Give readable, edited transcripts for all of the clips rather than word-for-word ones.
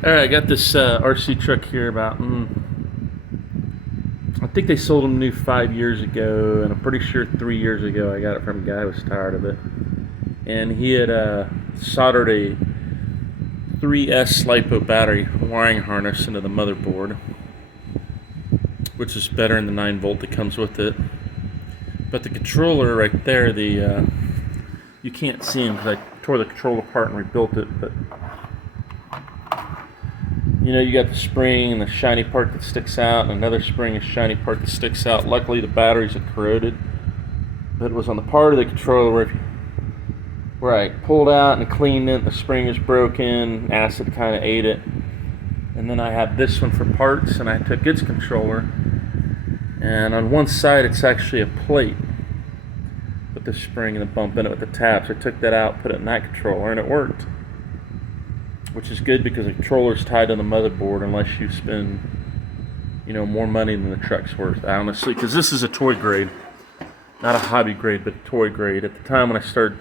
Alright, I got this RC truck here about, I think they sold them new 5 years ago, and I'm pretty sure 3 years ago I got it from a guy who was tired of it. And he had soldered a 3S LiPo battery wiring harness into the motherboard, which is better than the 9 volt that comes with it. But the controller right there, you can't see him because I tore the controller apart and rebuilt it, but you know, you got the spring and the shiny part that sticks out, and another spring and shiny part that sticks out. Luckily, the batteries are corroded, but it was on the part of the controller where I pulled out and cleaned it. The spring is broken, acid kind of ate it, and then I have this one for parts, and I took its controller, and on one side it's actually a plate with the spring and the bump in it with the tabs. I took that out, put it in that controller, and it worked. Which is good because the controller's tied to the motherboard unless you spend, more money than the truck's worth, honestly. Because this is a toy grade, not a hobby grade, but a toy grade. At the time when I started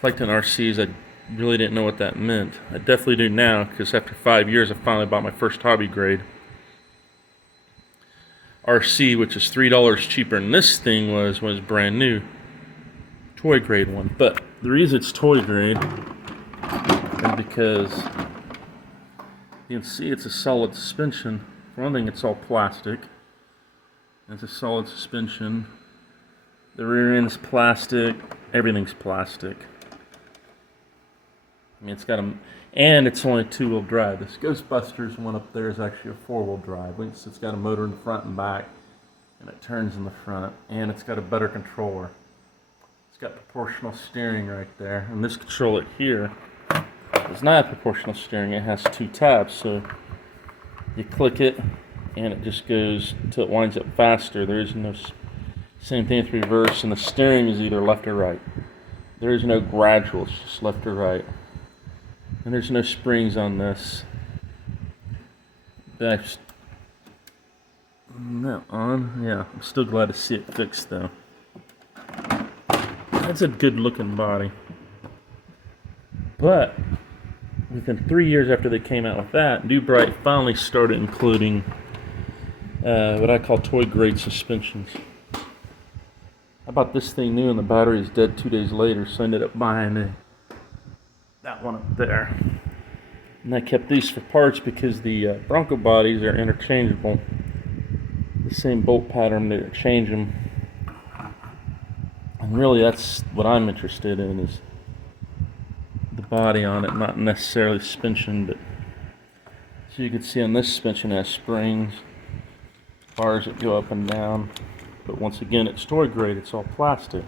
collecting RCs, I really didn't know what that meant. I definitely do now, because after 5 years, I finally bought my first hobby grade RC, which is $3 cheaper than this thing was when it was brand new. Toy grade one. But the reason it's toy grade is because you can see it's a solid suspension. For one thing, it's all plastic. It's a solid suspension. The rear end's plastic. Everything's plastic. I mean, and it's only 2-wheel drive. This Ghostbusters one up there is actually a 4-wheel drive. It's got a motor in the front and back, and it turns in the front, and it's got a better controller. It's got proportional steering right there, and this controller here does not have proportional steering. It has 2 tabs, so you click it and it just goes until it winds up faster. There is no same thing with reverse, and the steering is either left or right. There is no gradual, it's just left or right. And there's no springs on this. That's not on. Yeah, I'm still glad to see it fixed though. That's a good looking body. But within 3 years after they came out with that, New Bright finally started including what I call toy grade suspensions. I bought this thing new and the battery is dead 2 days later, so I ended up buying that one up there. And I kept these for parts because the Bronco bodies are interchangeable. The same bolt pattern, they change them. And really that's what I'm interested in, is the body on it, not necessarily suspension. But so you can see on this suspension it has springs, bars that go up and down. But once again, it's toy grade, it's all plastic.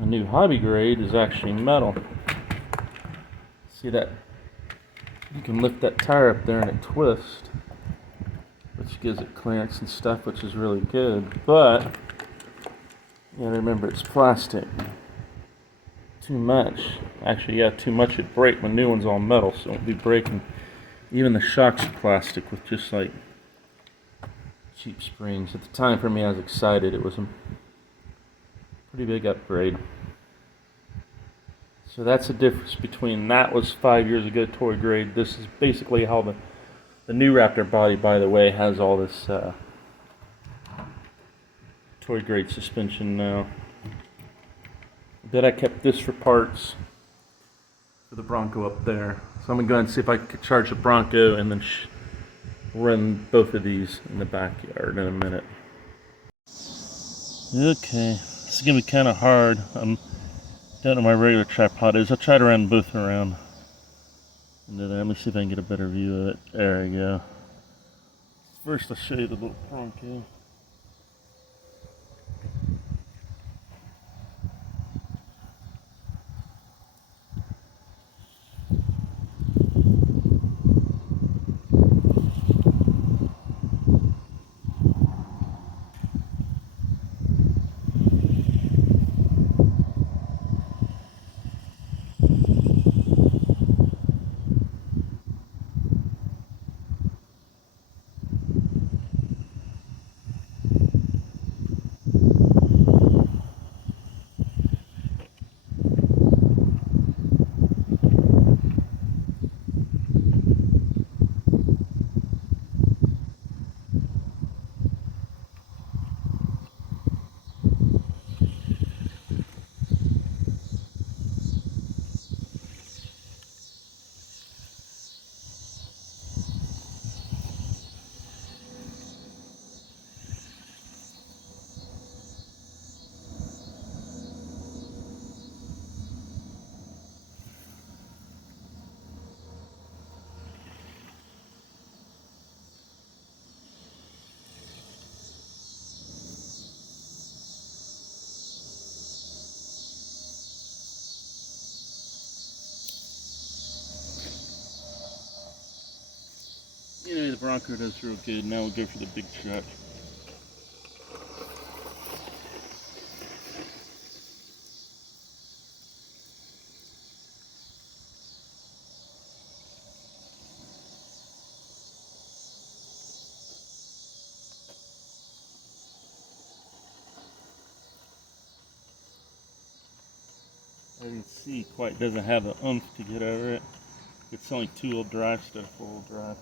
A new hobby grade is actually metal. See that? You can lift that tire up there and it twists, which gives it clearance and stuff, which is really good. But you gotta remember, it's plastic. Too much. Actually, yeah, too much it'd break. My new one's all metal, so it won't be breaking. Even the shocks are plastic with just like cheap springs. At the time, for me, I was excited. It was a pretty big upgrade. So that's the difference between that was 5 years ago toy grade. This is basically how the new Raptor body, by the way, has all this toy grade suspension now. Then I kept this for parts for the Bronco up there. So I'm going to go ahead and see if I can charge the Bronco and then run both of these in the backyard in a minute. Okay, this is going to be kind of hard. I'm down to my regular tripod is. I'll try to run both around. And then let me see if I can get a better view of it. There we go. First I'll show you the little Bronco. Bronco does real good. Now we'll go for the big truck. As you can see, quite doesn't have the oomph to get over it. It's only 2-wheel drive instead of 4-wheel drive.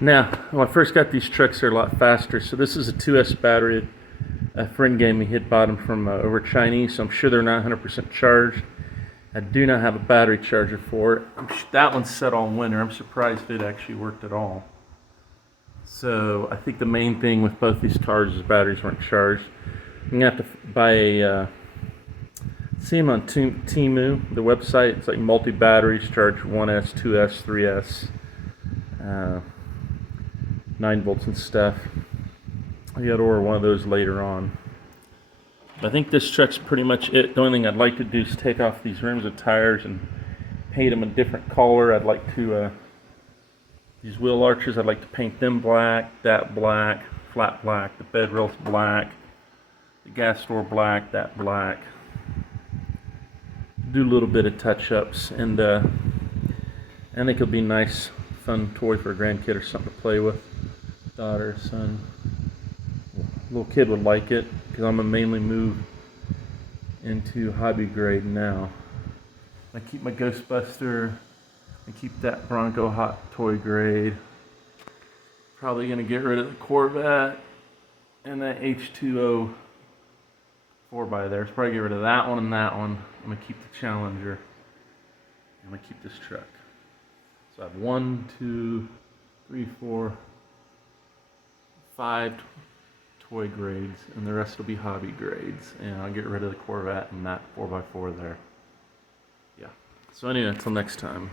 Now, when I first got these trucks, they're a lot faster. So this is a 2S battery. A friend gave me. He had bought them from over Chinese, so I'm sure they're not 100% charged. I do not have a battery charger for it. That one's set on winter. I'm surprised it actually worked at all. So I think the main thing with both these cars is batteries weren't charged. I'm gonna have to buy a. See them on Temu, the website. It's like multi-batteries, charge 1S, 2S, 3S. 9 volts and stuff. I gotta order one of those later on. But I think this truck's pretty much it. The only thing I'd like to do is take off these rims and tires and paint them a different color. I'd like to, these wheel arches, I'd like to paint them black, that black, flat black, the bed rails black, the gas door black, that black. Do a little bit of touch-ups, and I think it'll be a nice, fun toy for a grandkid or something to play with. Daughter, son. Little kid would like it, because I'm gonna mainly move into hobby grade now. I keep my Ghostbuster, I keep that Bronco Hot Toy grade. Probably gonna get rid of the Corvette and that H2O 4x there. So probably get rid of that one and that one. I'm gonna keep the Challenger. I'm gonna keep this truck. So I have 1, 2, 3, 4, 5 toy grades, and the rest will be hobby grades. And I'll get rid of the Corvette and that 4x4 there. Yeah. So anyway, until next time.